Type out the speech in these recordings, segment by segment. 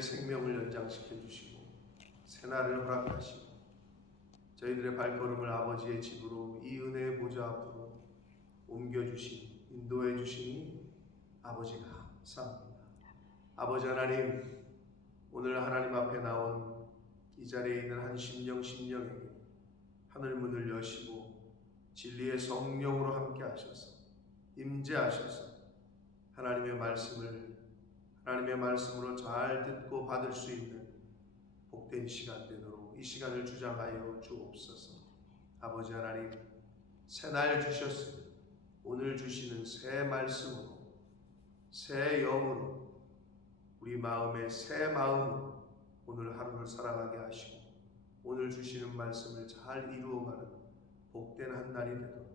생명을 연장시켜 주시고 새날을 허락하시고 저희들의 발걸음을 아버지의 집으로 이 은혜의 보좌 앞으로 옮겨주시니 인도해 주시니 아버지 감사합니다. 아버지 하나님, 오늘 하나님 앞에 나온 이 자리에 있는 한 심령에게 하늘 문을 여시고 진리의 성령으로 함께 하셔서 임재하셔서 하나님의 말씀으로 잘 듣고 받을 수 있는 복된 시간 되도록 이 시간을 주장하여 주옵소서. 아버지 하나님, 새날 주셨으니 오늘 주시는 새 말씀으로, 새 영으로, 우리 마음의 새 마음으로 오늘 하루를 살아가게 하시고 오늘 주시는 말씀을 잘 이루어가는 복된 한 날이 되도록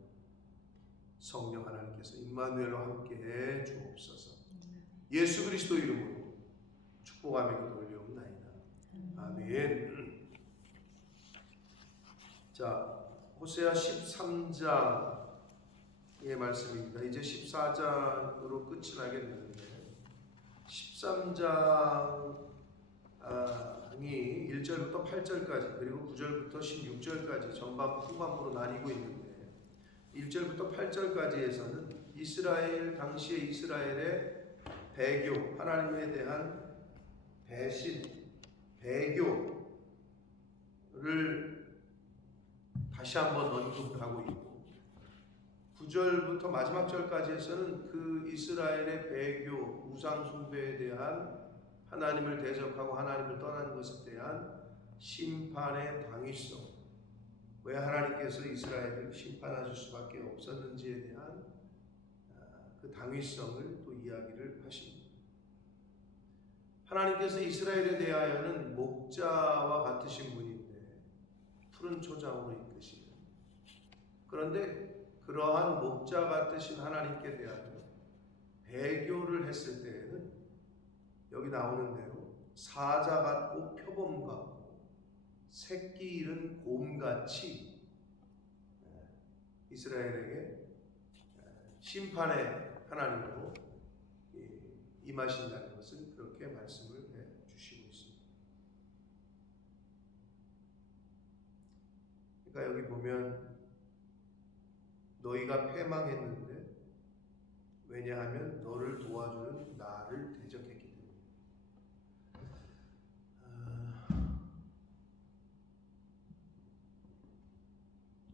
성령 하나님께서 임마누엘로 함께해 주옵소서. 예수 그리스도 이름으로 축복하며 기도 올리옵나이다. 아멘. 자, 호세아 13장의 말씀입니다. 이제 14장으로 끝이 나게 되는데 13장이 1절부터 8절까지 그리고 9절부터 16절까지 전반 후반부로 나뉘고 있는데 1절부터 8절까지에서는 당시의 이스라엘의 배교, 하나님에 대한 배신, 배교를 다시 한번 언급하고 있고 9절부터 마지막 절까지에서는 그 이스라엘의 배교, 우상 숭배에 대한 하나님을 대적하고 하나님을 떠난 것에 대한 심판의 당위성, 왜 하나님께서 이스라엘을 심판하실 수밖에 없었는지에 대한 그 당위성을 또 이야기를 하십니다. 하나님께서 이스라엘에 대하여는 목자와 같으신 분인데 푸른 초장으로 이끄시는, 그런데 그러한 목자 같으신 하나님께 대하여 배교를 했을 때에는 여기 나오는 대로 사자 같고 표범 같고 새끼 잃은 곰같이 이스라엘에게 심판의 하나님으로 임하신다는 것을 그렇게 말씀을 해 주시고 있습니다. 그러니까 여기 보면 너희가 패망했는데 왜냐하면 너를 도와주는 나를 대적했기 때문에.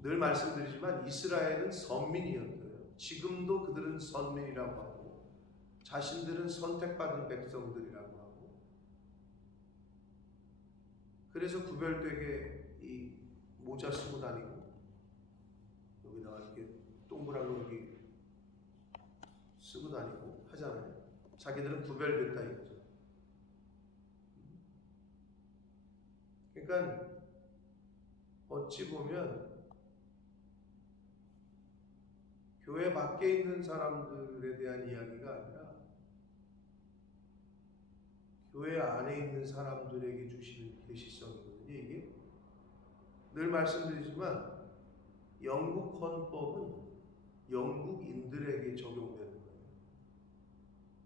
늘 말씀드리지만 이스라엘은 선민이었어요. 지금도 그들은 선민이라고 하고 자신들은 선택받은 백성들이라고 하고, 그래서 구별되게 이 모자 쓰고 다니고 여기다가 이렇게 동그란 여기 쓰고 다니고 하잖아요. 자기들은 구별됐다 이거죠. 그러니까 어찌 보면 교회 밖에 있는 사람들에 대한 이야기가 아니라 교회 안에 있는 사람들에게 주시는 계시성이거든요. 이게 늘 말씀드리지만 영국 헌법은 영국인들에게 적용되는 거예요.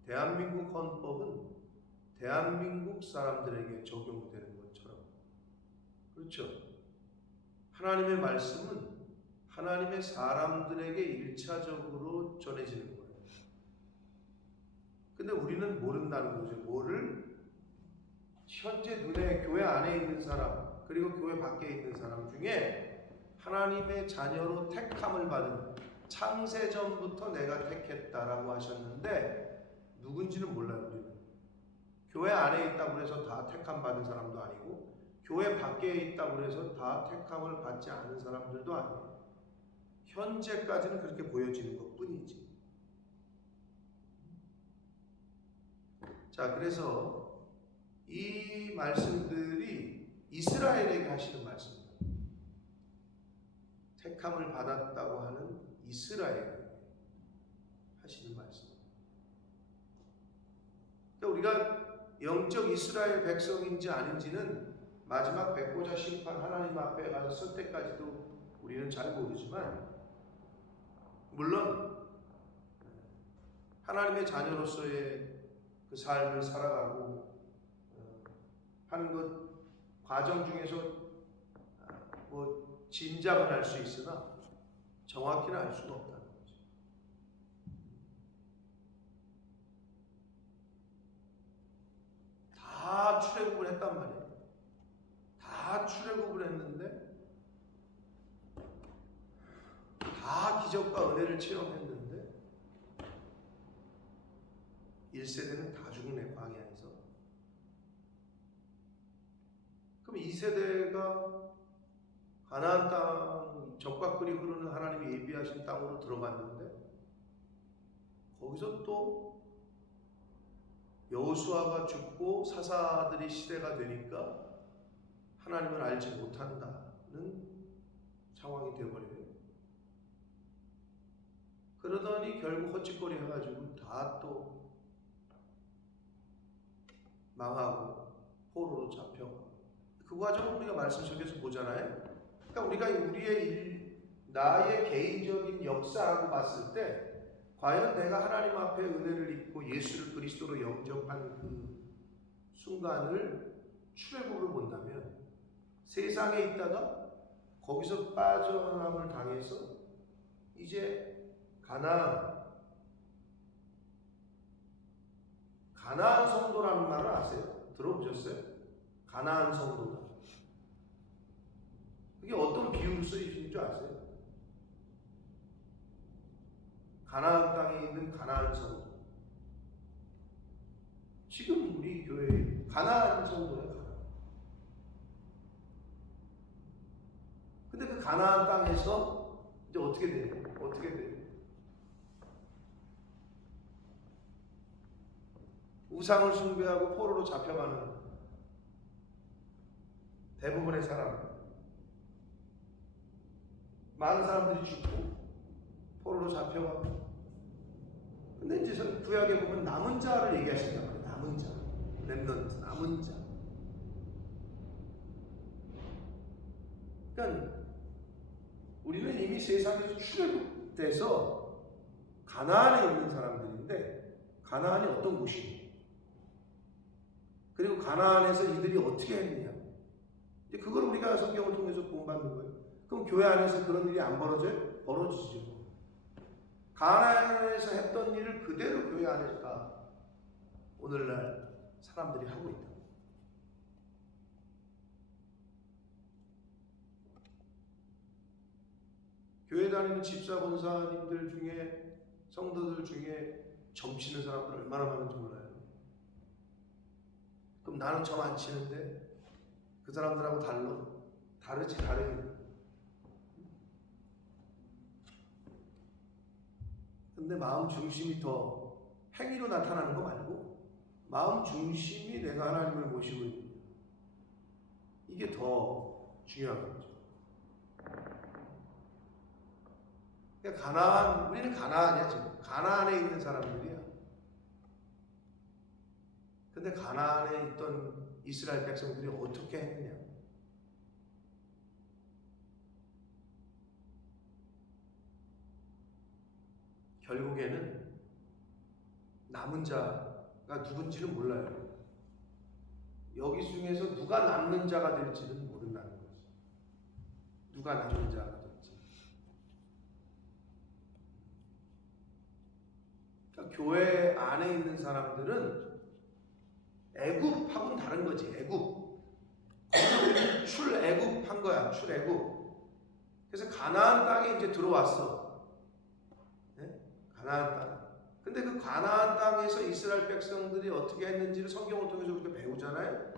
대한민국 헌법은 대한민국 사람들에게 적용되는 것처럼, 그렇죠? 하나님의 말씀은 하나님의 사람들에게 1차적으로 전해지는 거예요. 근데 우리는 모른다는 거죠. 뭐를? 현재 눈에 교회 안에 있는 사람 그리고 교회 밖에 있는 사람 중에 하나님의 자녀로 택함을 받은, 창세전부터 내가 택했다라고 하셨는데 누군지는 몰라요. 우리는 교회 안에 있다고 해서 다 택함 받은 사람도 아니고 교회 밖에 있다고 해서 다 택함을 받지 않은 사람들도 아니에요. 현재까지는 그렇게 보여지는 것 뿐이지. 자, 그래서 이 말씀들이 이스라엘에게 하시는 말씀입니다. 택함을 받았다고 하는 이스라엘에게 하시는 말씀입니다. 그러니까 우리가 영적 이스라엘 백성인지 아닌지는 마지막 백보자 심판 하나님 앞에 가서 설 때까지도 우리는 잘 모르지만, 물론 하나님의 자녀로서의 그 삶을 살아가고 하는 것 과정 중에서 뭐 짐작은 할 수 있으나 정확히는 알 수가 없다는 거죠. 다 출애굽을 했단 말이에요. 다 출애굽을 했는데 다 기적과 은혜를 체험했는데 1세대는 다 죽네, 광야에서. 그럼 2세대가 가나안 땅, 젖과 꿀이 흐르는 하나님이 예비하신 땅으로 들어갔는데 거기서 또 여호수아가 죽고 사사들이 시대가 되니까 하나님을 알지 못한다는 상황이 되어버려요. 그러더니 결국 헛짓거리 해가지고 다 또 망하고 포로로 잡혀가고, 그 과정을 우리가 말씀 속에서 보잖아요. 그러니까 우리가 나의 개인적인 역사라고 봤을 때 과연 내가 하나님 앞에 은혜를 입고 예수를 그리스도로 영접한 그 순간을 출애굽을 본다면 세상에 있다가 거기서 빠져나감을 당해서 이제 가나안 성도라는 말을 아세요? 들어보셨어요? 가나안 성도다. 그게 어떤 비유로 쓰여진 줄 아세요? 가나안 땅에 있는 가나안 성도. 지금 우리 교회 가나안 성도예요. 근데 그 가나안 땅에서 이제 어떻게 돼요? 어떻게 돼요? 우상을 숭배하고 포로로 잡혀가는 대부분의 사람, 많은 사람들이 죽고 포로로 잡혀가고. 근데 이제 구약에 보면 남은 자를 얘기하신단 말이에요. 남은 자, 렘넌트, 남은 자. 그러니까 우리는 이미 세상에서 출애굽돼서 가나안에 있는 사람들인데 가나안이 어떤 곳이에요? 그리고 가나안에서 이들이 어떻게 했느냐? 이제 그걸 우리가 성경을 통해서 본받는 거예요. 그럼 교회 안에서 그런 일이 안 벌어져요? 벌어지죠. 가나안에서 했던 일을 그대로 교회 안에서 오늘날 사람들이 하고 있다. 교회 다니는 집사 권사님들 중에, 성도들 중에 점치는 사람들 얼마나 많은지 몰라요. 그럼 나는 점 안 치는데 그 사람들하고 다르지. 근데 마음 중심이 더 행위로 나타나는 거 말고 마음 중심이 내가 하나님을 모시고 있는, 이게 더 중요한 거죠. 그러니까 우리는 가나안이야. 지금 가나안에 있는 사람들이야. 근데 가나안에 있던 이스라엘 백성들이 어떻게 했느냐? 결국에는 남은 자가 누군지는 몰라요. 여기 중에서 누가 남는 자가 될지는 모른다는 거지. 누가 남는 자가 될지. 그러니까 교회 안에 있는 사람들은 애굽하고는 다른 거지. 애굽. 출애굽한 거야. 출애굽. 그래서 가나안 땅에 이제 들어왔어. 네? 가나안 땅. 근데 그 가나안 땅에서 이스라엘 백성들이 어떻게 했는지를 성경을 통해서 우리가 배우잖아요.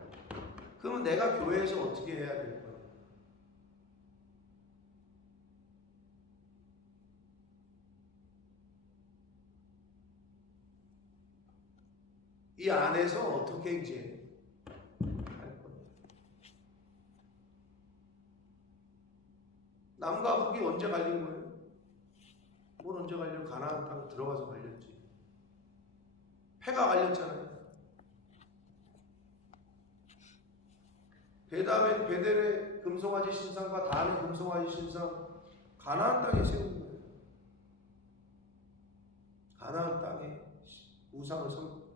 그러면 내가 교회에서 어떻게 해야 될 거야? 이 안에서 어떻게 이제 할 거야? 남과 북이 언제 갈린 거예요? 뭘 언제 갈려? 가나안 땅 들어가서 갈렸지. 패가 갈렸잖아요. 베델의 금송아지 신상과 단의 금송아지 신상, 가나안 땅에 세운 거예요. 가나안 땅에 우상을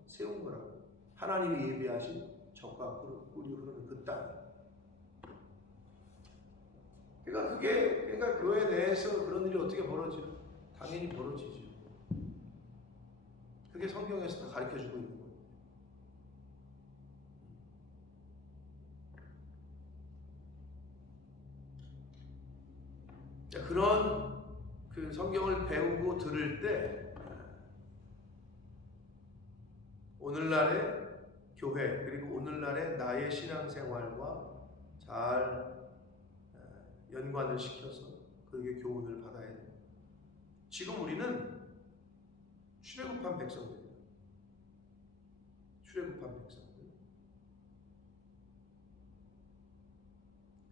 세운 거라고. 하나님이 예비하신 젖과 꿀이 흐르는 그 땅. 그러니까 교회 내에서 그런 일이 어떻게 벌어져요? 당연히 벌어지죠. 그게 성경에서 다 가르쳐주고 있는 거예요. 그런 그 성경을 배우고 들을 때 오늘날의 교회 그리고 오늘날의 나의 신앙생활과 잘 연관을 시켜서 그에게 교훈을 받아야 돼요. 지금 우리는 출애굽한 백성들이에요. 출애굽한 백성들.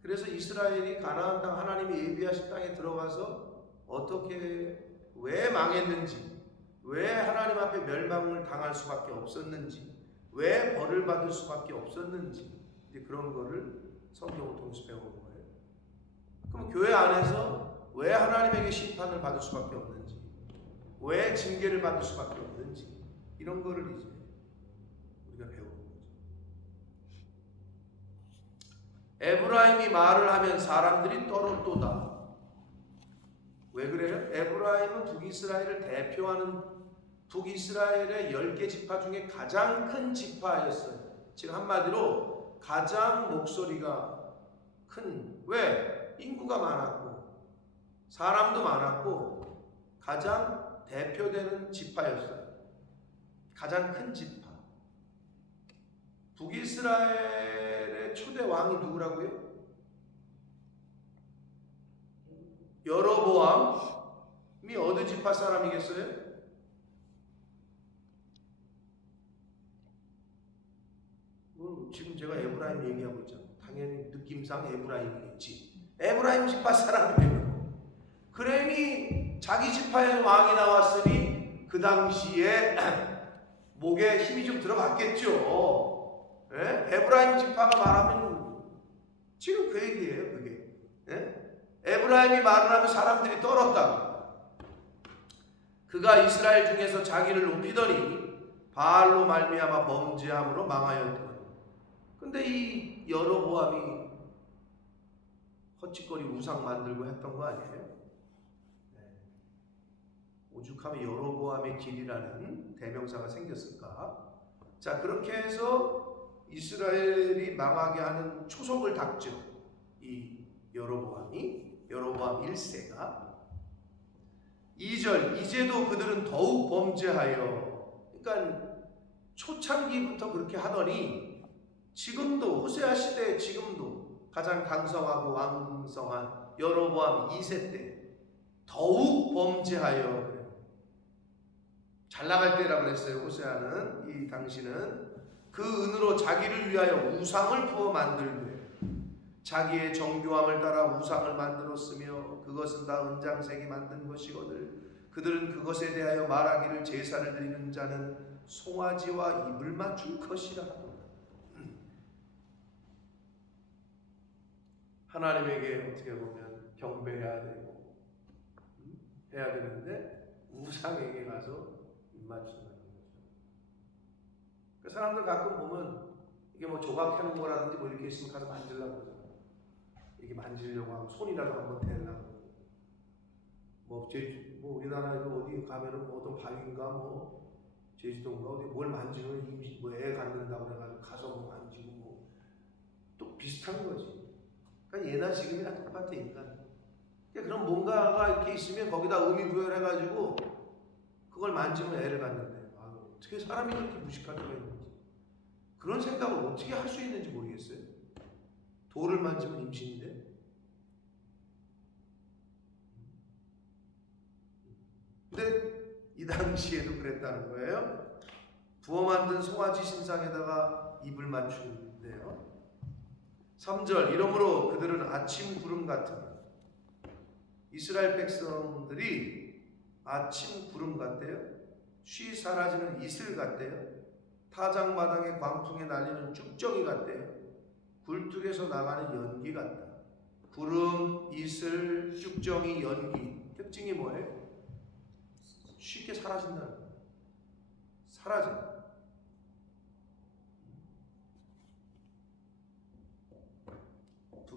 그래서 이스라엘이 가나안 땅 하나님이 예비하신 땅에 들어가서 어떻게 왜 망했는지, 왜 하나님 앞에 멸망을 당할 수밖에 없었는지, 왜 벌을 받을 수밖에 없었는지 이제 그런 거를 성경을 통해서 배우는 거예요. 그럼 교회 안에서 왜 하나님에게 심판을 받을 수밖에 없는지, 왜 징계를 받을 수밖에 없는지 이런 거를 이제 우리가 배우는 거죠. 에브라임이 말을 하면 사람들이 떨었도다. 왜 그래요? 에브라임은 북이스라엘을 대표하는 북이스라엘의 10개 지파 중에 가장 큰 지파였어요. 즉 한마디로 가장 목소리가 큰, 왜? 인구가 많았고 사람도 많았고 가장 대표되는 지파였어요. 가장 큰 지파. 북이스라엘의 초대 왕이 누구라고요? 여로보암이 어느 지파 사람이겠어요? 지금 제가 에브라임 얘기하고 있잖아요. 당연히 느낌상 에브라임이겠지. 에브라임 지파 사람이에요. 그러니 자기 지파의 왕이 나왔으니 그 당시에 목에 힘이 좀 들어갔겠죠. 예? 에브라임 지파가 말하면 지금 그 얘기예요. 그게. 예? 에브라임이 말을 하면 사람들이 떨었다. 그가 이스라엘 중에서 자기를 높이더니 바알로 말미암아 범죄함으로 망하였더니. 근데 이 여로보암이 헛짓거리 우상 만들고 했던 거 아니에요? 네. 오죽하면 여로보암의 길이라는 대명사가 생겼을까? 자, 그렇게 해서 이스라엘이 망하게 하는 초석을 닦죠. 이 여로보암 1세가. 2절, 이제도 그들은 더욱 범죄하여. 그러니까 초창기부터 그렇게 하더니 지금도 호세아 시대에 지금도 가장 강성하고 왕성한 여로보암 2세 때 더욱 범죄하여. 잘 나갈 때라고 그랬어요. 호세아는 이 당시는 그 은으로 자기를 위하여 우상을 부어 만들되 자기의 정교함을 따라 우상을 만들었으며 그것은 다 은장색이 만든 것이거늘 그들은 그것에 대하여 말하기를 제사를 드리는 자는 송아지와 입을 맞출 것이라. 하나님에게 어떻게 보면 경배해야 되고 해야 되는데 우상에게 가서 입 맞추는 거죠. 그 사람들 가끔 보면 이게 뭐 조각해놓은 거라든지 뭐 이렇게 있으면 가서 만지려고 그러잖아요. 이게 만지려고 하고 손이라도 한번 대려고. 뭐 우리나라에도 어디 가면은 뭐 어떤 바위인가 뭐 제주도인가 어디 뭘 만지면 임시 뭐 애 갖는다고 그래가지고 가서 뭐 만지고 뭐 또 비슷한 거지. 그러니까 예나 지금이나 똑같아 인간. 그럼 뭔가가 이렇게 있으면 거기다 의미 부여해가지고 그걸 만지면 애를 갖는데 어떻게 사람이 그렇게 무식할 수가 있는지 그런 생각을 어떻게 할 수 있는지 모르겠어요. 돌을 만지면 임신인데. 근데 이 당시에도 그랬다는 거예요. 부어 만든 송아지 신상에다가 입을 맞추는데요. 3절, 이러므로 그들은 아침 구름 같은, 이스라엘 백성들이 아침 구름 같대요. 쉬 사라지는 이슬 같대요. 타작마당의 광풍에 날리는 쭉정이 같대요. 굴뚝에서 나가는 연기 같다. 구름, 이슬, 쭉정이, 연기. 특징이 뭐예요? 쉽게 사라진다는 거예요. 사라져.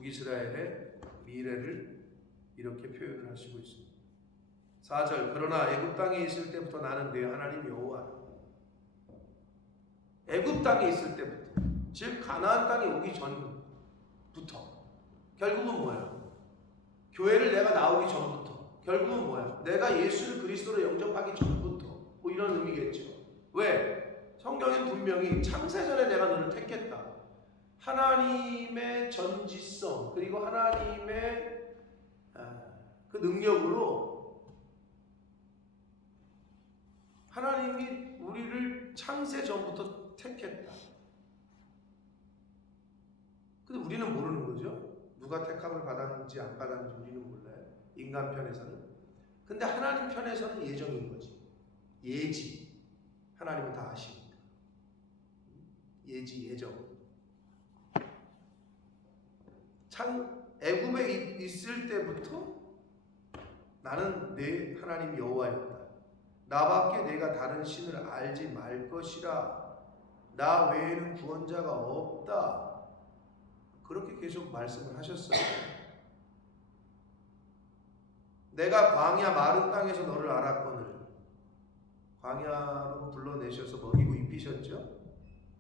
북이스라엘의 미래를 이렇게 표현을 하시고 있습니다. 4절 그러나 애굽 땅에 있을 때부터 나는 네 하나님 여호와라. 애굽 땅에 있을 때부터, 즉 가나안 땅에 오기 전부터. 결국은 뭐야? 교회를 내가 나오기 전부터. 결국은 뭐야? 내가 예수를 그리스도로 영접하기 전부터. 뭐 이런 의미겠죠. 왜? 성경엔 분명히 창세전에 내가 너를 택했다. 하나님의 전지성 그리고 하나님의 그 능력으로 하나님이 우리를 창세 전부터 택했다. 근데 우리는 모르는 거죠. 누가 택함을 받았는지 안 받았는지 우리는 몰라요. 인간 편에서는. 근데 하나님 편에서는 예정인 거지. 예지. 하나님은 다 아시니까. 예지, 예정. 애굽에 있을 때부터 나는 내 하나님 여호와였다. 나밖에 내가 다른 신을 알지 말 것이라. 나 외에는 구원자가 없다. 그렇게 계속 말씀을 하셨어요. 내가 광야 마른 땅에서 너를 알았거늘. 광야로 불러내셔서 먹이고 입히셨죠.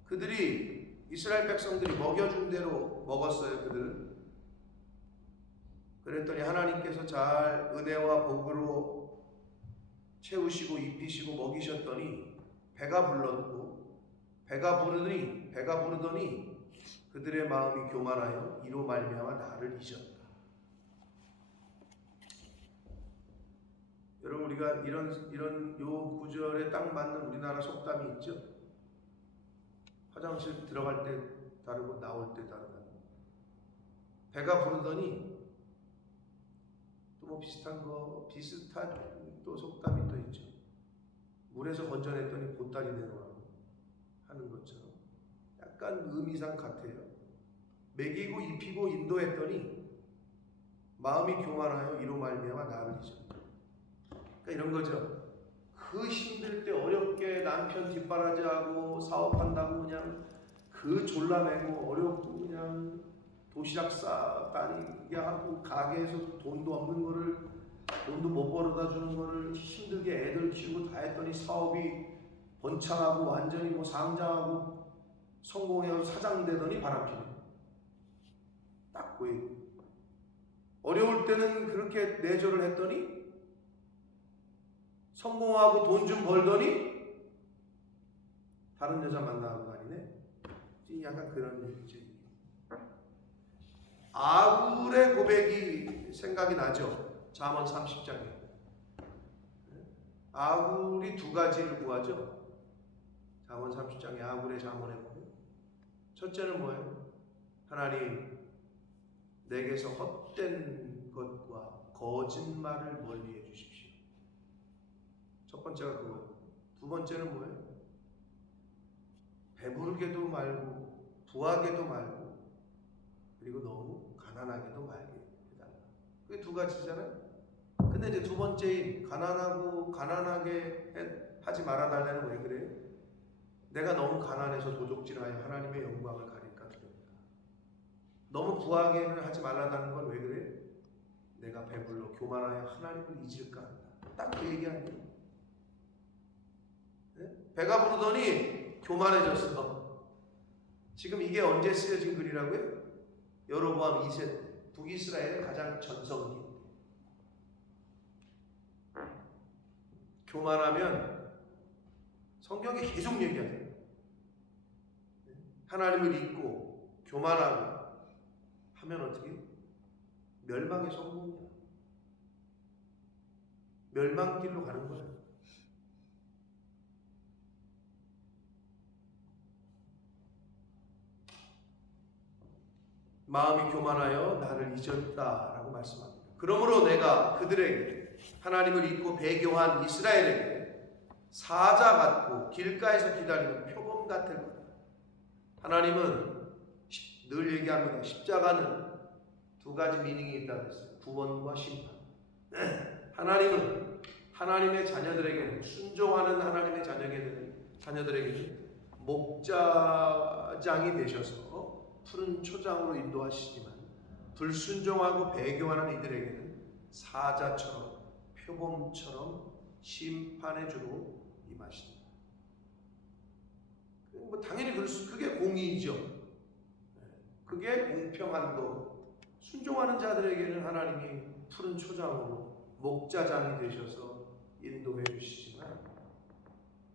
그들이 이스라엘 백성들이 먹여준 대로 먹었어요. 그들은. 그랬더니 하나님께서 잘 은혜와 복으로 채우시고 입히시고 먹이셨더니 배가 부르더니 그들의 마음이 교만하여 이로 말미암아 나를 잊었다. 여러분 우리가 이런 요 구절에 딱 맞는 우리나라 속담이 있죠. 화장실 들어갈 때 다르고 나올 때 다르다. 배가 부르더니 또 뭐 비슷한 또 속담이 또 있죠. 물에서 건져냈더니 보따리 내놓으라고 하는 것처럼 약간 의미상 같아요. 먹이고 입히고 인도했더니 마음이 교만하여 이로 말미암아 나를 잊었다. 그러니까 이런 거죠. 그 힘들 때 어렵게 남편 뒷바라지하고 사업한다고 그냥 그 졸라매고 어렵고 그냥 도시락 싸다니게 하고 가게에서 돈도 없는 거를 돈도 못 벌어다 주는 거를 힘들게 애들 키우고 다 했더니 사업이 번창하고 완전히 뭐 상장하고 성공해서 사장 되더니 바람피네. 딱 보이고 어려울 때는 그렇게 내조를 했더니 성공하고 돈 좀 벌더니 다른 여자 만나고 다니네. 약간 그런 얘기지. 아굴의 고백이 생각이 나죠. 잠언 30장에 아굴이 두 가지를 구하죠. 잠언 30장에 아굴의 잠언에 보면 첫째는 뭐예요? 하나님 내게서 헛된 것과 거짓말을 멀리해 주십시오. 첫 번째가 그거예요. 두 번째는 뭐예요? 배부르게도 말고 부하게도 말고 그리고 너무 가난하게도 말게 해달라. 그게 두 가지잖아요. 근데 이제 두 번째인 가난하게 하지 말아달라는 왜 그래요? 내가 너무 가난해서 도적질하여 하나님의 영광을 가릴까 두렵다. 너무 부하게는 하지 말라는 건 왜 그래요? 내가 배불러 교만하여 하나님을 잊을까 한다. 딱 그 얘기 아니에요? 네? 배가 부르더니 교만해졌어. 지금 이게 언제 쓰여진 글이라고요? 여로보암 2세 북이스라엘의 가장 전성기. 교만하면 성경이 계속 얘기하잖아요. 하나님을 잊고 교만하고 하면 어떻게? 멸망의 성공이야. 멸망길로 가는 거야. 마음이 교만하여 나를 잊었다라고 말씀합니다. 그러므로 내가 그들에게 하나님을 잊고 배교한 이스라엘에게 사자 같고 길가에서 기다리는 표범 같을 거다. 하나님은 늘 얘기합니다. 십자가는 두 가지 미닝이 있다고 했어요. 구원과 심판. 하나님은 하나님의 자녀들에게는 순종하는 하나님의 자녀들에게는 목자장이 되셔서 푸른 초장으로 인도하시지만 불순종하고 배교하는 이들에게는 사자처럼 표범처럼 심판의 주로 임하신다. 뭐 당연히 그게 공의이죠. 그게 공평한 거. 순종하는 자들에게는 하나님이 푸른 초장으로 목자장이 되셔서 인도해 주시지만,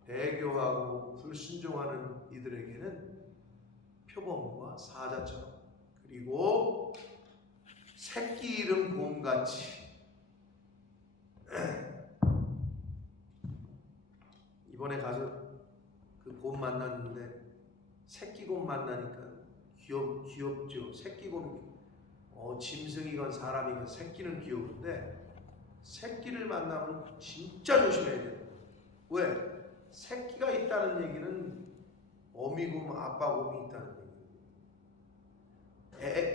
배교하고 불순종하는 이들에게는 표범과 사자처럼, 그리고 새끼 잃은 곰같이 이번에 가서 그 곰 만났는데 새끼 곰 만나니까 귀엽죠. 새끼 곰이 짐승이건 사람이건 새끼는 귀여운데 새끼를 만나면 진짜 조심해야 돼요. 왜? 새끼가 있다는 얘기는 어미곰, 아빠곰이 있다는 얘기예요.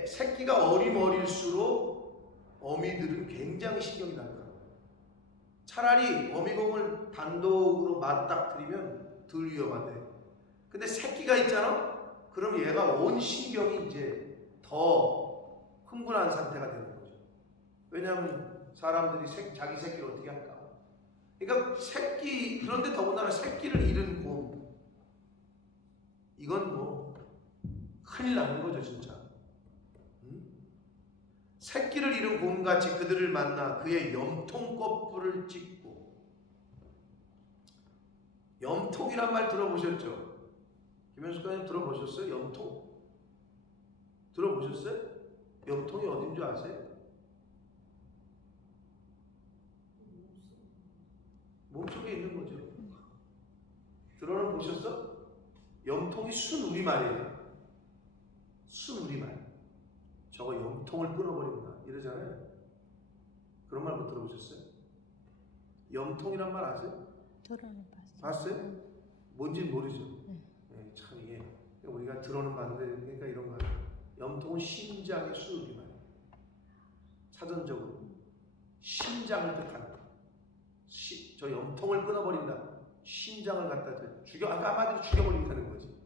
새끼가 어릴수록 어미들은 굉장히 신경이 나더라고요. 차라리 어미곰을 단독으로 맞닥뜨리면 덜 위험한데, 근데 새끼가 있잖아? 그럼 얘가 온 신경이 이제 더 흥분한 상태가 되는 거죠. 왜냐하면 사람들이 자기 새끼를 어떻게 할까? 그러니까 그런데 더군다나 새끼를 잃은 곰, 이건 뭐 큰일 나는 거죠, 진짜. 새끼를 잃은 곰같이 그들을 만나 그의 염통 껍질을 찢고. 염통이란 말 들어보셨죠? 김현숙 교수님 들어보셨어요? 염통? 들어보셨어요? 염통이 어딘 줄 아세요? 몸속에 있는 거죠. 들어는 보셨어? 염통이 순우리말이에요. 순우리말. 저거 염통을 끊어버린다 이러잖아요. 그런 말 못 들어보셨어요? 염통이란 말 아세요? 들어는 봤어요? 뭔지는 모르죠. 네, 참 이게 우리가 들어는 봤는데, 그러니까 이런 거예요. 염통은 심장의 순우리말. 사전적으로 심장을 뜻하는 거예요. 저 염통을 끊어버린다. 심장을 갖다 한마디로 죽여버린다는 거지.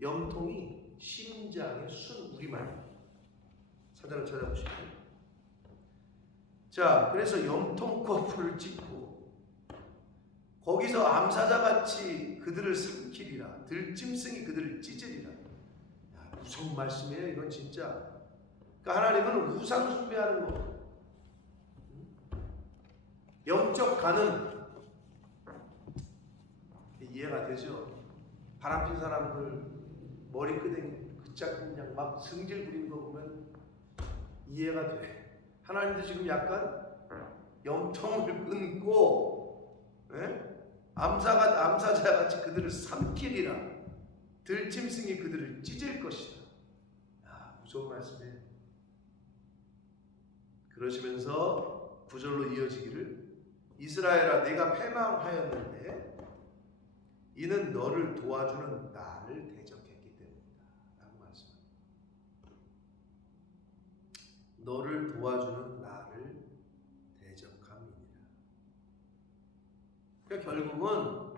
염통이 심장의 순우리말. 사전을 찾아보시면. 자, 그래서 염통 껍질을 찢고 거기서 암사자같이 그들을 삼키리라. 들짐승이 그들을 찢으리라. 야, 무서운 말씀이에요. 이건 진짜. 그러니까 하나님은 우상 숭배하는 거, 영적 가는, 이해가 되죠? 바람핀 사람들 머리끄댕이 그냥 막 승질 부리는 거 보면 이해가 돼. 하나님도 지금 약간 염통을 끊고, 암사자같이 그들을 삼키리라. 들짐승이 그들을 찢을 것이다. 야, 무서운 말씀이에요. 그러시면서 9절로 이어지기를, 이스라엘아 내가 패망하였는데 이는 너를 도와주는 나를 대적했기 때문이다 라고 말씀합니다. 너를 도와주는 나를 대적함이니라. 그러니까 결국은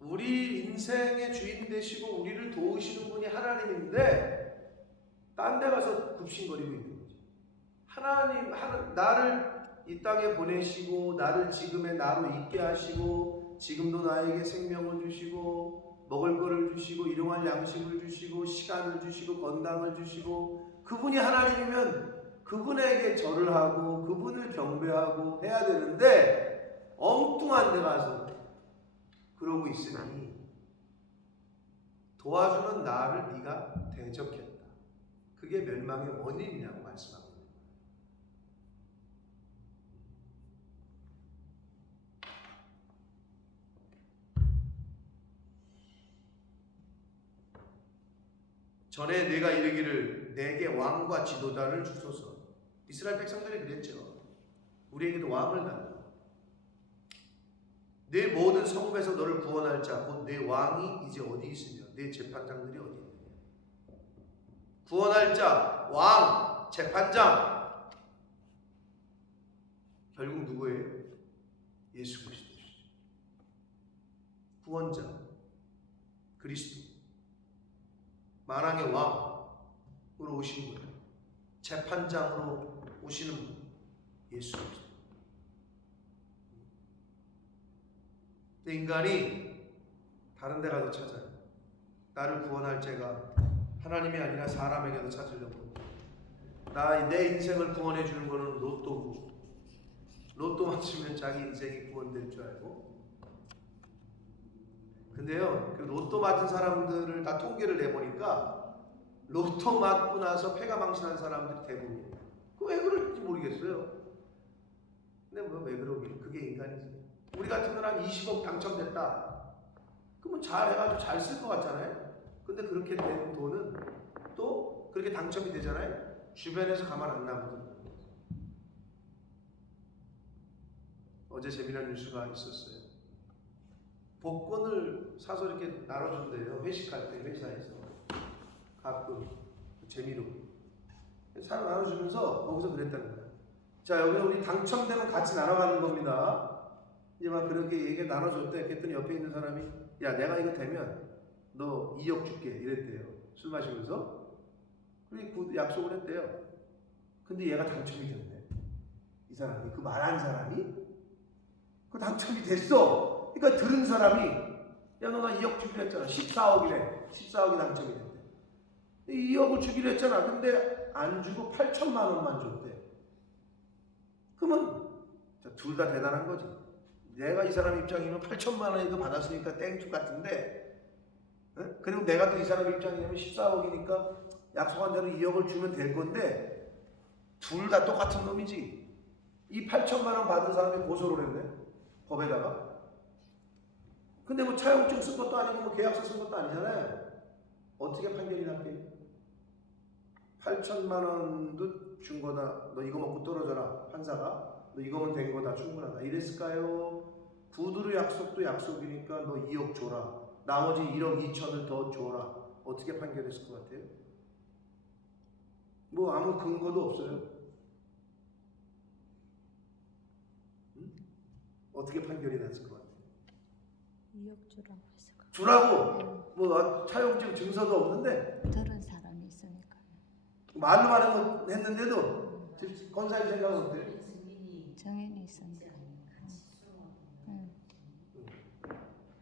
우리 인생의 주인 되시고 우리를 도우시는 분이 하나님인데 딴 데 가서 굽신거리고 있는 거죠. 나를 이 땅에 보내시고 나를 지금의 나로 있게 하시고 지금도 나에게 생명을 주시고 먹을 거를 주시고 일용할 양식을 주시고 시간을 주시고 건강을 주시고, 그분이 하나님이면 그분에게 절을 하고 그분을 경배하고 해야 되는데 엉뚱한 데 가서 그러고 있으니 도와주는 나를 네가 대적했다. 그게 멸망의 원인이라고 말씀합니다. 전에 내가 이르기를 내게 왕과 지도자를 주소서. 이스라엘 백성들이 그랬죠. 우리에게도 왕을 달라. 내 모든 성읍에서 너를 구원할 자 곧 내 왕이 이제 어디 있으며 내 재판장들이 어디 있느냐. 구원할 자, 왕, 재판장, 결국 누구예요? 예수 그리스도시죠. 구원자, 그리스도, 만왕의 왕으로 오신 분. 재판장으로 오시는 분, 예수 그리스도. 근데 인간이 다른 데 가서 찾아요. 나를 구원할 자가 하나님이 아니라 사람에게도 찾으려고. 내 인생을 구원해 주는 거는 로또고, 로또 맞추면 자기 인생이 구원될 줄 알고. 근데요, 그 로또 맞은 사람들을 다 통계를 내보니까 로또 맞고 나서 폐가 망신한 사람들이 대부분이에요. 그 왜 그럴지 모르겠어요. 근데 뭐 왜 그러길? 그게 인간이지. 우리 같으면 한 20억 당첨됐다. 그러면 잘 해가지고 잘 쓸 것 같잖아요. 근데 그렇게 된 돈은 또 그렇게 당첨이 되잖아요. 주변에서 가만 안 놔거든. 어제 재미난 뉴스가 있었어요. 복권을 사서 이렇게 나눠준대요. 회식할 때 회사에서 가끔 재미로 사러 나눠주면서 거기서 그랬다는 거예요. 자, 여기 우리 당첨되면 같이 나눠가는 겁니다. 이제 막 그렇게 얘기 나눠줬대. 그랬더니 옆에 있는 사람이 야, 내가 이거 되면 너 2억 줄게 이랬대요. 술 마시면서. 그리고 약속을 했대요. 근데 얘가 당첨이 됐네. 이 사람이, 그 말한 사람이 그 당첨이 됐어. 그러니까 들은 사람이 야, 너 나 2억 주기로 했잖아. 14억이래. 14억이 당첨이 됐대. 2억을 주기로 했잖아. 근데 안 주고 8천만 원만 줬대. 그러면 둘 다 대단한 거지. 내가 이 사람 입장이면 8천만 원이도 받았으니까 땡큐 같은데, 응? 그리고 내가 또 이 사람 입장이면 14억이니까 약속한 대로 2억을 주면 될 건데 둘 다 똑같은 놈이지. 이 8천만 원 받은 사람이 고소를 했네, 법에다가. 근데 뭐 차용증 쓴 것도 아니고 뭐 계약서 쓴 것도 아니잖아요. 어떻게 판결이 났겠니? 8천만 원도 준 거다. 너 이거 먹고 떨어져라. 판사가 너 이거면 된 거다. 충분하다. 이랬을까요? 구두로 약속도 약속이니까 너 2억 줘라. 나머지 1억 2천을 더 줘라. 어떻게 판결했을 것 같아요? 뭐 아무 근거도 없어요. 응? 어떻게 판결이 났을 것 같아요? 2억 주라고 했을 것 주라고. 뭐 차용증 증서도 없는데 들은 사람이 있으니까. 말로 하는 거 했는데도 권사님 생각은 어때요? 정인이 있으니까.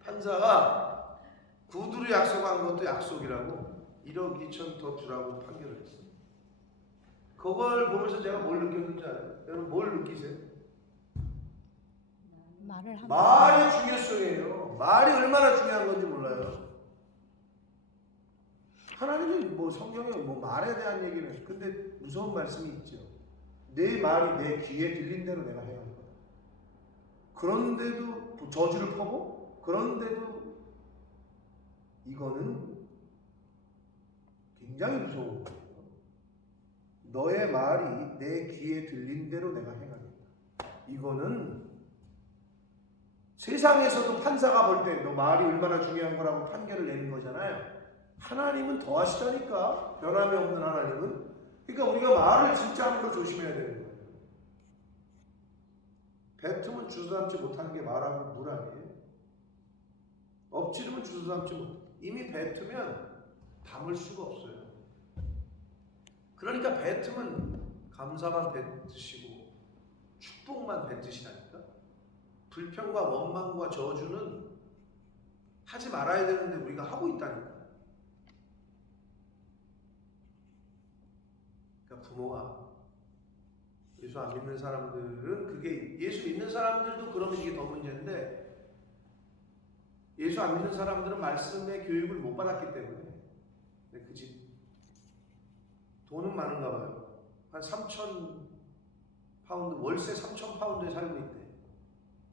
판사가 구두로 약속한 것도 약속이라고 1억 2천 더 주라고 판결을 했어요. 그걸 보면서 제가 뭘 느꼈는지 알아요? 여러분 뭘 느끼세요? 말의 중요성이에요. 말이 얼마나 중요한 건지 몰라요. 하나님이 뭐 성경에 뭐 말에 대한 얘기는, 근데 무서운 말씀이 있죠. 내 말이 내 귀에 들린 대로 내가 해야 하는 거다. 그런데도 저주를 퍼고, 그런데도 이거는 굉장히 무서운 거예요. 너의 말이 내 귀에 들린 대로 내가 행하겠다. 이거는 세상에서도 판사가 볼 때 너 말이 얼마나 중요한 거라고 판결을 내는 거잖아요. 하나님은 더 하시다니까. 변함이 없는 하나님은. 그러니까 우리가 말을 진짜 하는 걸 조심해야 되는 거예요. 뱉으면 주저담지 못하는 게 말하고 물 아니에요. 엎지르면 주저담지 못. 이미 뱉으면 담을 수가 없어요. 그러니까 뱉으면 감사만 뱉으시고 축복만 뱉으시라니까. 불평과 원망과 저주는 하지 말아야 되는데 우리가 하고 있다니까. 그러니까 부모가 예수 안 믿는 사람들은, 그게 예수 믿는 사람들도 그러면 이게 더 문제인데, 예수 안 믿는 사람들은 말씀의 교육을 못 받았기 때문에. 그 집 돈은 많은가 봐요. 한 3,000 파운드, 월세 3,000 파운드에 살고 있대.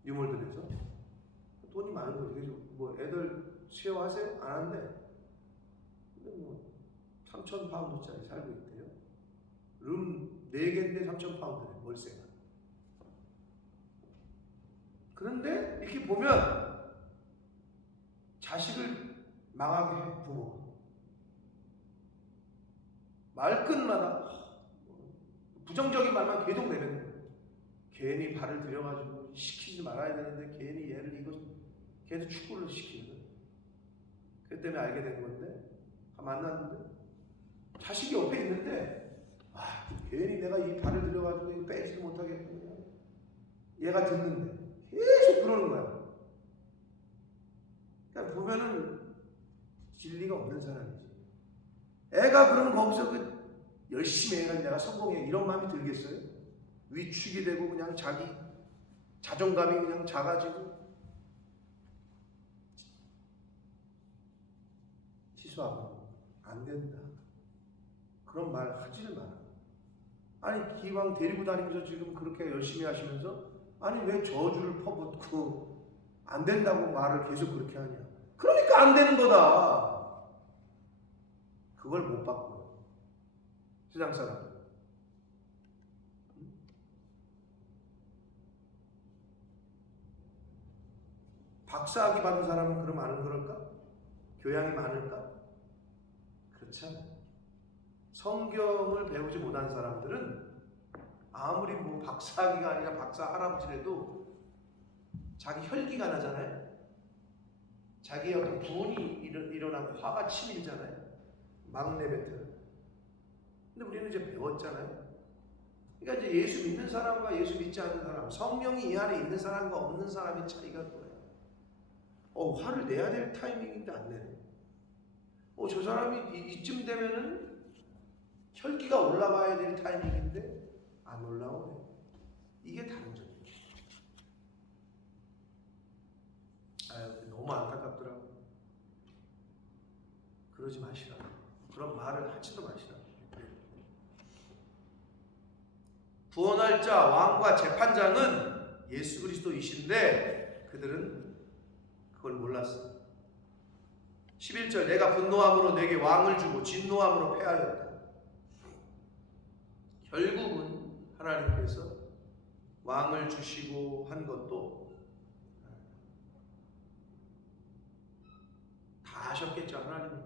뉴몰든에서. 돈이 많은 거지. 그래서 뭐 애들 수요하세요? 안 한대. 근데 뭐 3,000 파운드짜리 살고 있대요. 룸 4개인데 3,000 파운드래, 월세가. 그런데 이렇게 보면 자식을 망하게 해, 부모가. 말끝마다 부정적인 말만 계속 내뱉는 거예요. 괜히 발을 들여가지고 시키지 말아야 되는데 괜히 얘를 이거 걔도 축구를 시키는 거예요. 그 때문에 알게 된 건데, 만났는데 자식이 옆에 있는데 괜히 내가 이 발을 들여가지고 이거 빼지도 못하겠구나. 얘가 듣는데 계속 그러는 거야. 그러니까 보면은 진리가 없는 사람이지. 애가 그러면 거기서 열심히 해가지고 내가 성공해 이런 마음이 들겠어요? 위축이 되고 그냥 자기 자존감이 그냥 작아지고 희수하고 안 된다. 그런 말 하지를 마라. 아니 기왕 데리고 다니면서 지금 그렇게 열심히 하시면서 아니 왜 저주를 퍼붓고 안 된다고 말을 계속 그렇게 하냐. 그러니까 안 되는 거다. 그걸 못 바꿔요. 세상 사람. 박사학위 받은 사람은 그럼 안 그럴까? 교양이 많을까? 그렇지 않아요. 성경을 배우지 못한 사람들은 아무리 뭐 박사학위가 아니라 박사 할아버지라도 자기 혈기가 나잖아요. 자기의 어떤 분이 일어나고 화가 치밀잖아요. 막 내뱉어요. 근데 우리는 이제 배웠잖아요. 그러니까 이제 예수 믿는 사람과 예수 믿지 않는 사람, 성령이 이 안에 있는 사람과 없는 사람의 차이가 뭐예요? 화를 내야 될 타이밍인데 안 내네. 저 사람이 이쯤 되면은 혈기가 올라와야 될 타이밍인데 안 올라오네. 이게 다른 점이에요. 너무 안타깝더라고. 그러지 마시라. 그런 말을 하지도 마시라. 구원할 자, 왕과 재판장은 예수 그리스도이신데 그들은 그걸 몰랐어요. 11절 내가 분노함으로 내게 왕을 주고 진노함으로 패하였다. 결국은 하나님께서 왕을 주시고 한 것도 다 아셨겠죠. 하나님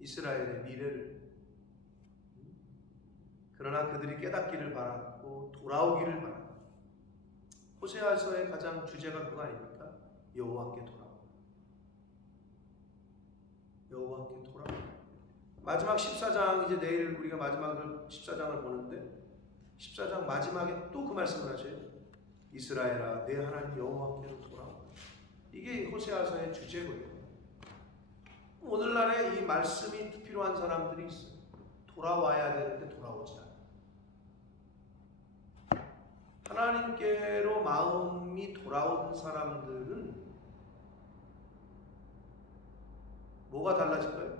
이스라엘의 미래를. 그러나 그들이 깨닫기를 바랐고 돌아오기를 바랐고 호세아서의 가장 주제가 그거 아닙니까? 여호와께 돌아오라. 여호와께 돌아오라. 마지막 14장 이제 내일 우리가 마지막 14장을 보는데 14장 마지막에 또 그 말씀을 하셔요. 이스라엘아 내 하나님 여호와께로 돌아오라. 이게 호세아서의 주제고요. 오늘날에 이 말씀이 필요한 사람들이 있어요. 돌아와야 되는데 돌아오지 않아요. 하나님께로 마음이 돌아온 사람들은 뭐가 달라질까요?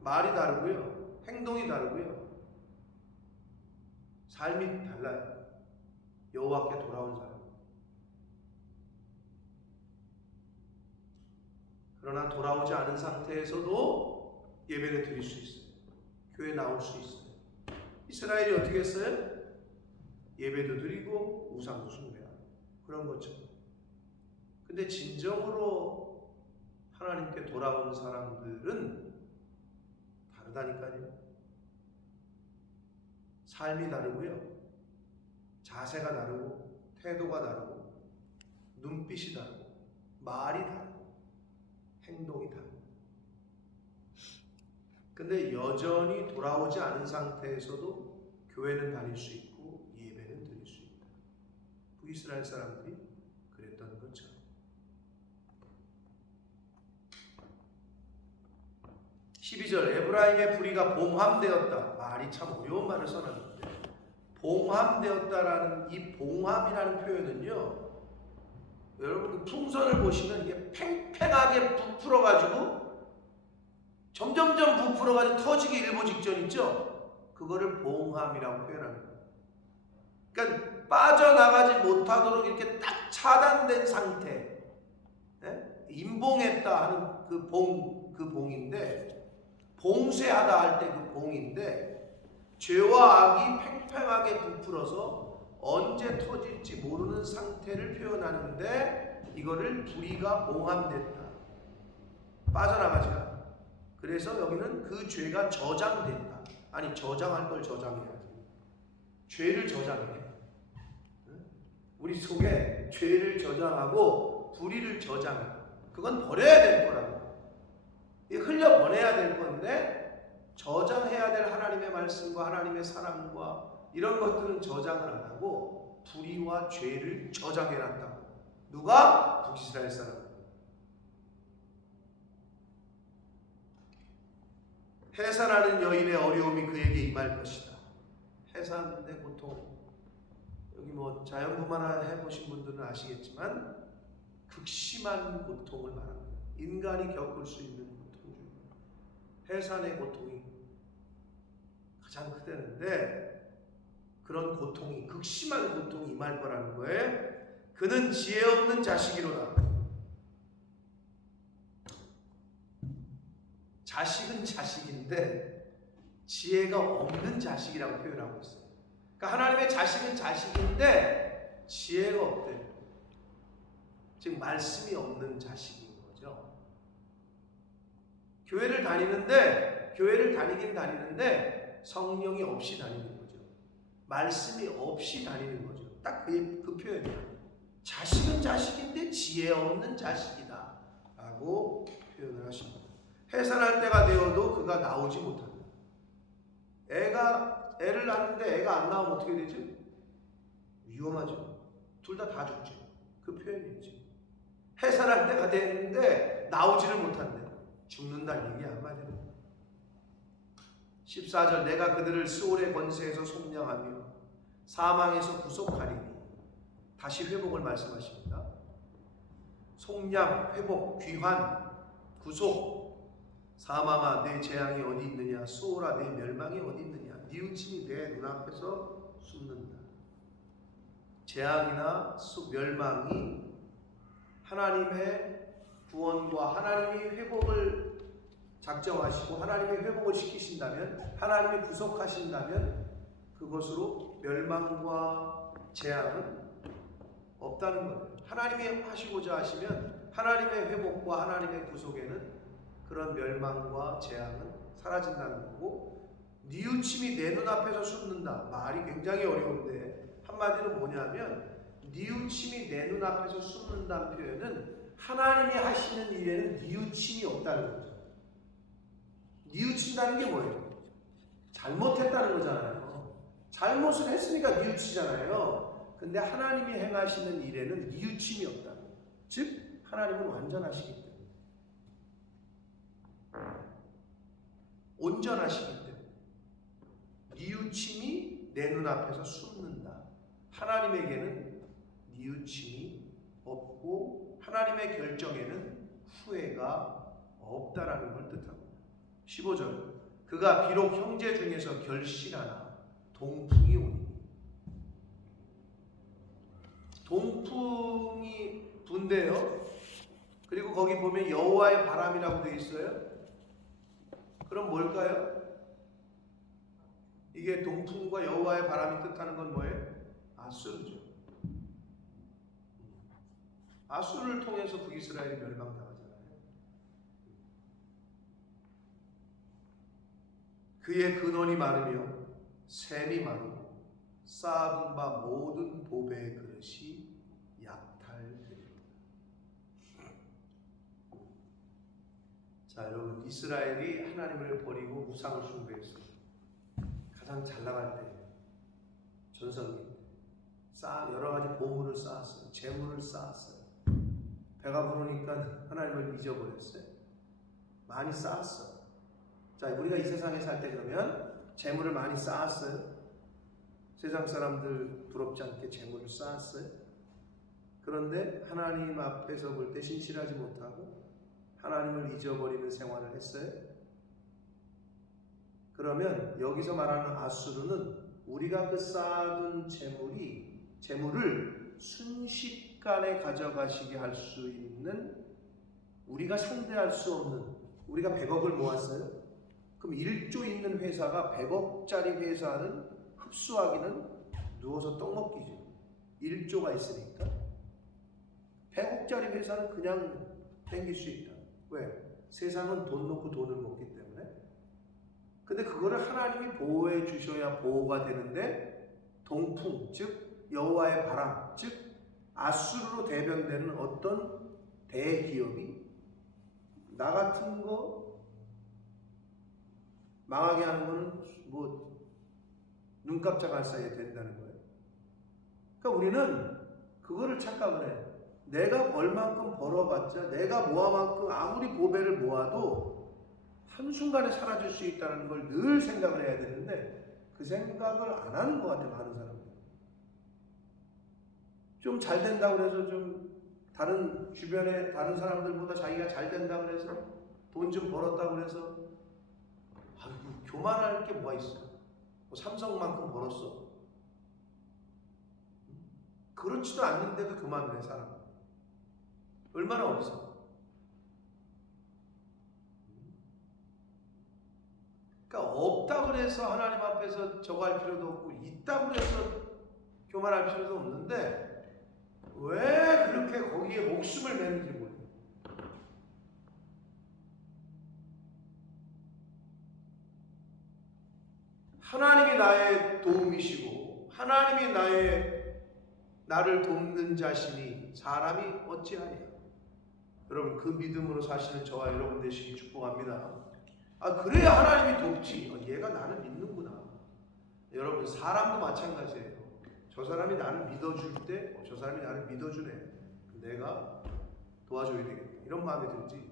말이 다르고요. 행동이 다르고요. 삶이 달라요. 여호와께 돌아온 사람. 그러나 돌아오지 않은 상태에서도 예배를 드릴 수 있어요. 교회 나올 수 있어요. 이스라엘이 어떻게 했어요? 예배도 드리고 우상도 숭배하고 그런 거죠. 근데 진정으로 하나님께 돌아온 사람들은 다르다니까요. 삶이 다르고요. 자세가 다르고 태도가 다르고 눈빛이 다르고 말이 다르고 행동이 다르고. 근데 여전히 돌아오지 않은 상태에서도 교회는 다닐 수 있고 예배는 드릴 수 있다. 북이스라엘 사람들이 그랬던 거죠. 12절 에브라임의 불의가 봉함되었다. 말이 참 어려운 말을 써놨는데 봉함되었다라는 이 봉함이라는 표현은요, 여러분 풍선을 보시면 이게 팽팽하게 부풀어가지고 점점점 부풀어가지고 터지기 일보 직전 있죠? 그거를 봉함이라고 표현합니다. 그러니까 빠져나가지 못하도록 이렇게 딱 차단된 상태, 임봉했다 하는 그 봉인데, 봉쇄하다 할 때 그 봉인데, 죄와 악이 팽팽하게 부풀어서 언제 터질지 모르는 상태를 표현하는데 이거를 불의가 봉함됐다. 빠져나가지 않아. 그래서 여기는 그 죄가 저장됐다. 아니 저장할 걸 저장해야지. 죄를 저장해. 우리 속에 죄를 저장하고 불의를 저장해. 그건 버려야 될 거라고. 흘려보내야 될 건데 저장해야 될 하나님 하나님의 말씀과 하나님의 사랑과 이런 것들은 저장을 안 하고 불의와 죄를 저장해놨다고. 누가? 북이스라엘 사람. 해산하는 여인의 어려움이 그에게 임할 것이다. 해산의 고통. 여기 뭐 자연분만 해보신 분들은 아시겠지만 극심한 고통을 말합니다. 인간이 겪을 수 있는 고통 중 해산의 고통이 가장 크다는데, 그런 고통이, 극심한 고통이 임할 거라는 거예요. 그는 지혜 없는 자식이로다. 자식은 자식인데 지혜가 없는 자식이라고 표현하고 있어요. 그러니까 하나님의 자식은 자식인데 지혜가 없대요. 즉 말씀이 없는 자식인 거죠. 교회를 다니긴 다니는데 성령이 없이 다니는 거죠. 말씀이 없이 다니는 거죠. 딱 그 표현이에요. 자식은 자식인데 지혜 없는 자식이다 라고 표현을 하십니다. 해산할 때가 되어도 그가 나오지 못한다. 애를 낳는데 애가 안 나오면 어떻게 되죠? 위험하죠. 둘 다 죽죠. 그 표현이죠. 해산할 때가 되는데 나오지를 못한대. 죽는다는 얘기 한마디로. 14절 내가 그들을 스올의 권세에서 속량하며 사망에서 구속하리니. 다시 회복을 말씀하십니다. 속량, 회복, 귀환, 구속. 사망아 내 재앙이 어디 있느냐, 수오라 내 멸망이 어디 있느냐, 뉘우침이 내 눈앞에서 숨는다. 재앙이나 멸망이 하나님의 구원과 하나님이 회복을 작정하시고 하나님이 회복을 시키신다면, 하나님이 구속하신다면 그것으로 멸망과 재앙은 없다는 거예요. 하나님이 하시고자 하시면 하나님의 회복과 하나님의 구속에는 그런 멸망과 재앙은 사라진다는 거고, 뉘우침이 내 눈앞에서 숨는다. 말이 굉장히 어려운데 한마디로 뭐냐면, 뉘우침이 내 눈앞에서 숨는다는 표현은 하나님이 하시는 일에는 뉘우침이 없다는 거죠. 뉘우친다는 게 뭐예요? 잘못했다는 거잖아요. 잘못을 했으니까 뉘우치잖아요. 근데 하나님이 행하시는 일에는 뉘우침이 없다. 즉 하나님은 완전하시기 때문에, 온전하시기 때문에 뉘우침이 내 눈앞에서 숨는다. 하나님에게는 뉘우침이 없고 하나님의 결정에는 후회가 없다라는 걸 뜻합니다. 15절 그가 비록 형제 중에서 결실하나 동풍이 오니. 동풍이 분대요. 그리고 거기 보면 여호와의 바람이라고 되어 있어요. 그럼 뭘까요? 이게 동풍과 여호와의 바람이 뜻하는 건 뭐예요? 아수르죠. 아수르를 통해서 북이스라엘이 멸망당하잖아요. 그의 근원이 마르며 샘이 마르고 쌓아둔 바 모든 보배의 그릇이 약탈되리라. 자, 여러분, 이스라엘이 하나님을 버리고 우상을 숭배했어요. 가장 잘 나갈 때 전성기 여러 가지 보물을 쌓았어요. 재물을 쌓았어요. 배가 부르니까 하나님을 잊어버렸어요. 많이 쌓았어요. 자, 우리가 이 세상에 살 때 그러면 재물을 많이 쌓았어요. 세상 사람들 부럽지 않게 재물을 쌓았어요. 그런데 하나님 앞에서 볼 때 신실하지 못하고 하나님을 잊어버리는 생활을 했어요. 그러면 여기서 말하는 아수르는 우리가 그 쌓아둔 재물을 순식간에 가져가시게 할 수 있는, 우리가 상대할 수 없는, 우리가 100억을 모았어요. 그럼 1조 있는 회사가 100억짜리 회사는 흡수하기는 누워서 떡 먹기죠. 1조가 있으니까. 100억짜리 회사는 그냥 땡길 수 있다. 왜? 세상은 돈 놓고 돈을 먹기 때문에. 근데 그거를 하나님이 보호해 주셔야 보호가 되는데, 동풍, 즉 여호와의 바람, 즉 아수르로 대변되는 어떤 대기업이 나 같은 거 망하게 하는 거는 뭐 눈깜짝할 사이에 된다는 거예요. 그러니까 우리는 그거를 착각을 해. 내가 벌만큼 벌어봤자, 내가 모아만큼 아무리 보배를 모아도 한순간에 사라질 수 있다는 걸 늘 생각을 해야 되는데 그 생각을 안 하는 것 같아, 많은 사람들. 좀 잘 된다고 해서 좀 다른 주변에 다른 사람들보다 자기가 잘 된다고 해서 돈 좀 벌었다고 해서 아이고 교만할 게 뭐가 있어? 뭐 삼성만큼 벌었어? 그렇지도 않는데도 교만을 해, 사람. 얼마나 어리석어. 그러니까 없다고 해서 하나님 앞에서 저거 할 필요도 없고 있다고 해서 교만할 필요도 없는데 왜 그렇게 거기에 목숨을 매는지 몰라요. 하나님이 나의 도움이시고 하나님이 나를 돕는 자신이 사람이 어찌하냐. 여러분 그 믿음으로 사시는 저와 여러분 되시기 축복합니다. 그래야 하나님이 돕지. 얘가 나를 믿는구나. 여러분 사람도 마찬가지예요. 저 사람이 나를 믿어줄 때 저 사람이 나를 믿어주네. 내가 도와줘야 되겠다. 이런 마음이 들지.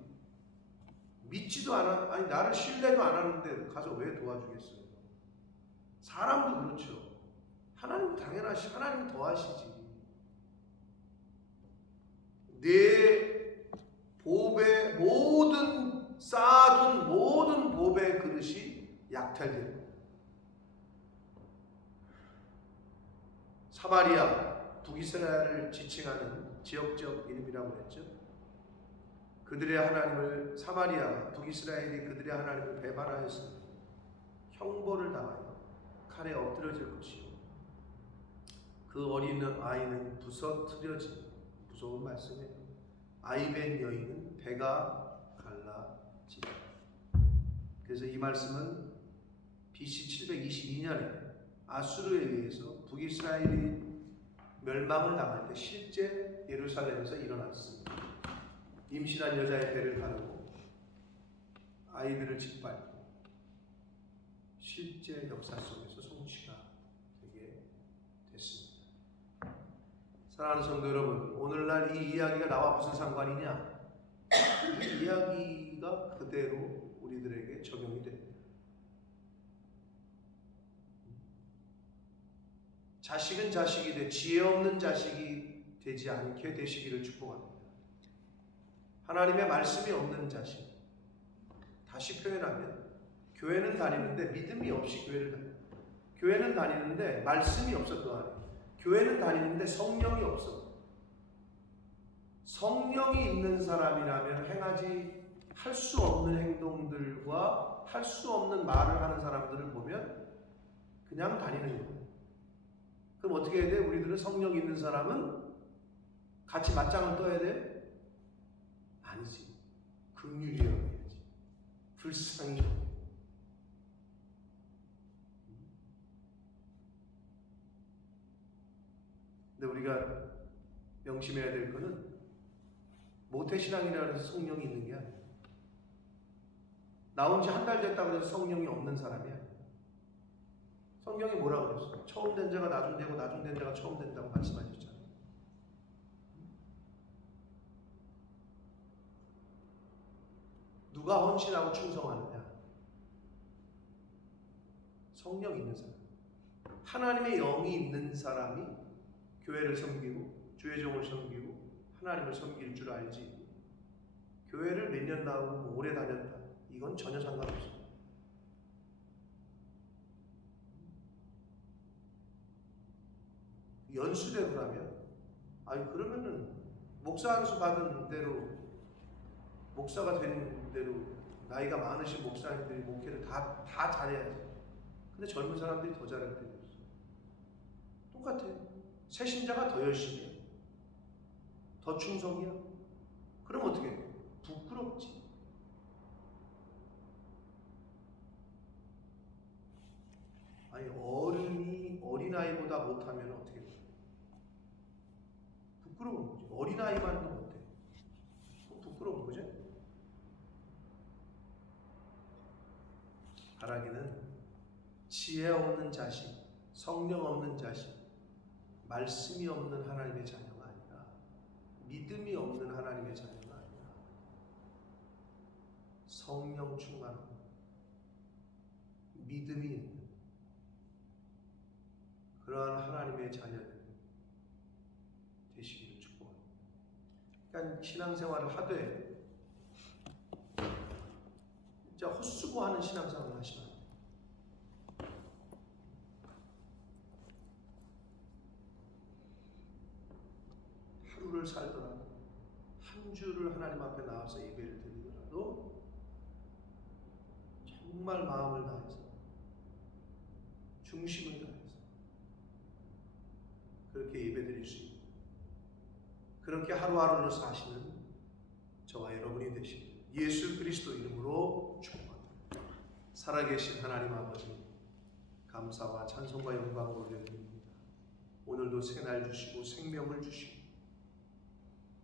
믿지도 않아. 아니 나를 신뢰도 안 하는데 가서 왜 도와주겠어요. 사람도 그렇죠. 하나님은 당연하시. 하나님은 더하시지. 내 보배 모든 쌓아둔 모든 보배 그릇이 약탈되는 거예요. 사마리아 북이스라엘을 지칭하는 지역적 이름이라고 했죠. 그들의 하나님을 사마리아 북이스라엘이 그들의 하나님을 배반하였으니 형벌을 당하여 칼에 엎드려질 것이요 그 어린 아이는 부서뜨려진 무서운 말씀이에요. 아이벤 여인은 배가 갈라지다. 그래서 이 말씀은 BC 722년에 아수르에 의해서 북이스라엘이 멸망을 당할 때 실제 예루살렘에서 일어났습니다. 임신한 여자의 배를 가르고 아이들을 짓밟고 실제 역사 속에서 성취가 되게 됐습니다. 사랑하는 성도 여러분, 오늘날 이 이야기가 나와 무슨 상관이냐? 이 이야기가 그대로 우리들에게 적용이 됩니다. 자식은 자식이 돼 지혜 없는 자식이 되지 않게 되시기를 축복합니다. 하나님의 말씀이 없는 자식. 다시 표현하면 교회는 다니는데 믿음이 없이 교회를 다녀요. 교회는 다니는데 말씀이 없어 그 안에. 교회는 다니는데 성령이 없어. 성령이 있는 사람이라면 할 수 없는 행동들과 할 수 없는 말을 하는 사람들을 보면 그냥 다니는 거예요. 그럼 어떻게 해야 돼? 우리들은 성령 있는 사람은 같이 맞짱을 떠야 돼? 아니지. 긍휼히 여겨야지. 불쌍히 여겨야지. 근데 우리가 명심해야 될 거는 모태신앙이라고 해서 성령이 있는 게 아니야. 나온 지 한 달 됐다고 해서 성령이 없는 사람이야. 성경이 뭐라고 그랬어? 처음 된 자가 나중되고 나중된 자가 처음 된다고 말씀하셨잖아요. 누가 헌신하고 충성하느냐? 성령 있는 사람. 하나님의 영이 있는 사람이 교회를 섬기고 주의 종을 섬기고 하나님을 섬길 줄 알지. 교회를 몇 년 나오고 뭐 오래 다녔다. 이건 전혀 상관없어. 연수대로라면 그러면은 목사 안수 받은 대로 목사가 된 대로 나이가 많으신 목사님들이 목회를 다 잘해야지. 근데 젊은 사람들이 더 잘할 때도 있어. 똑같아. 새 신자가 더 열심히 해. 더 충성이야. 그럼 어떻게 해? 부끄럽지. 어른이 어린아이보다 못하면 어떻게 돼? 부끄러운 거지. 어린아이만도 못해. 부끄러운 거지. 바라기는 지혜 없는 자식, 성령 없는 자식, 말씀이 없는 하나님의 자녀가 아니라, 믿음이 없는 하나님의 자녀가 아니라 성령 충만한 믿음이 있는 그러한 하나님의 자녀들 되시기를 축복합니다. 그러니까 신앙생활을 하되 진짜 헛수고하는 신앙생활을 하시면 안 돼요. 하루를 살더라도, 한 주를 하나님 앞에 나와서 예배를 드리더라도 정말 마음을 다해서, 중심을 다해서 그렇게 예배 드릴 수 있는, 그렇게 하루하루를 사시는 저와 여러분이 되시길 예수 그리스도 이름으로 축복합니다. 살아계신 하나님 아버지, 감사와 찬송과 영광을 올려드립니다. 오늘도 새날 주시고 생명을 주시고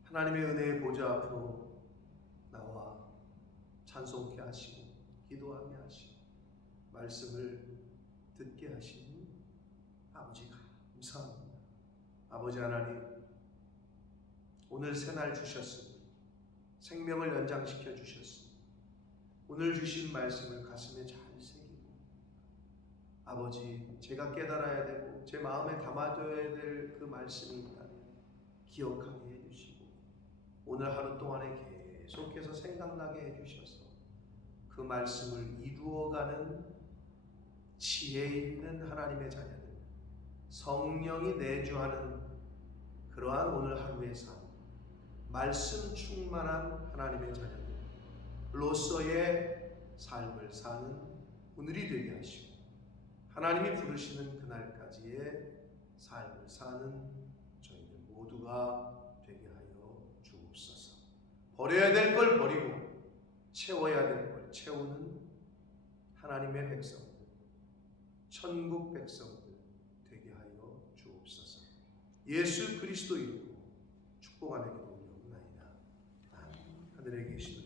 하나님의 은혜의 보좌 앞으로 나와 찬송케 하시고 기도하게 하시고 말씀을 듣게 하시니 아버지 감사합니다. 아버지 하나님, 오늘 새날 주셨습니다. 생명을 연장시켜 주셨습니다. 오늘 주신 말씀을 가슴에 잘 새기고, 아버지, 제가 깨달아야 되고 제 마음에 담아둬야 될 그 말씀이 있다면 기억하게 해주시고, 오늘 하루 동안에 계속해서 생각나게 해주셔서 그 말씀을 이루어가는 지혜 있는 하나님의 자녀들, 성령이 내주하는 그러한 오늘 하루의 삶, 말씀 충만한 하나님의 자녀들로서의 삶을 사는 오늘이 되게 하시고, 하나님이 부르시는 그날까지의 삶을 사는 저희들 모두가 되게 하여 주옵소서. 버려야 될 걸 버리고 채워야 될 걸 채우는 하나님의 백성들, 천국 백성들 되게 하여 주옵소서. 예수 그리스도 이름으로 축복하는 기도를 올려옵나이다. 아멘. 하늘에 계신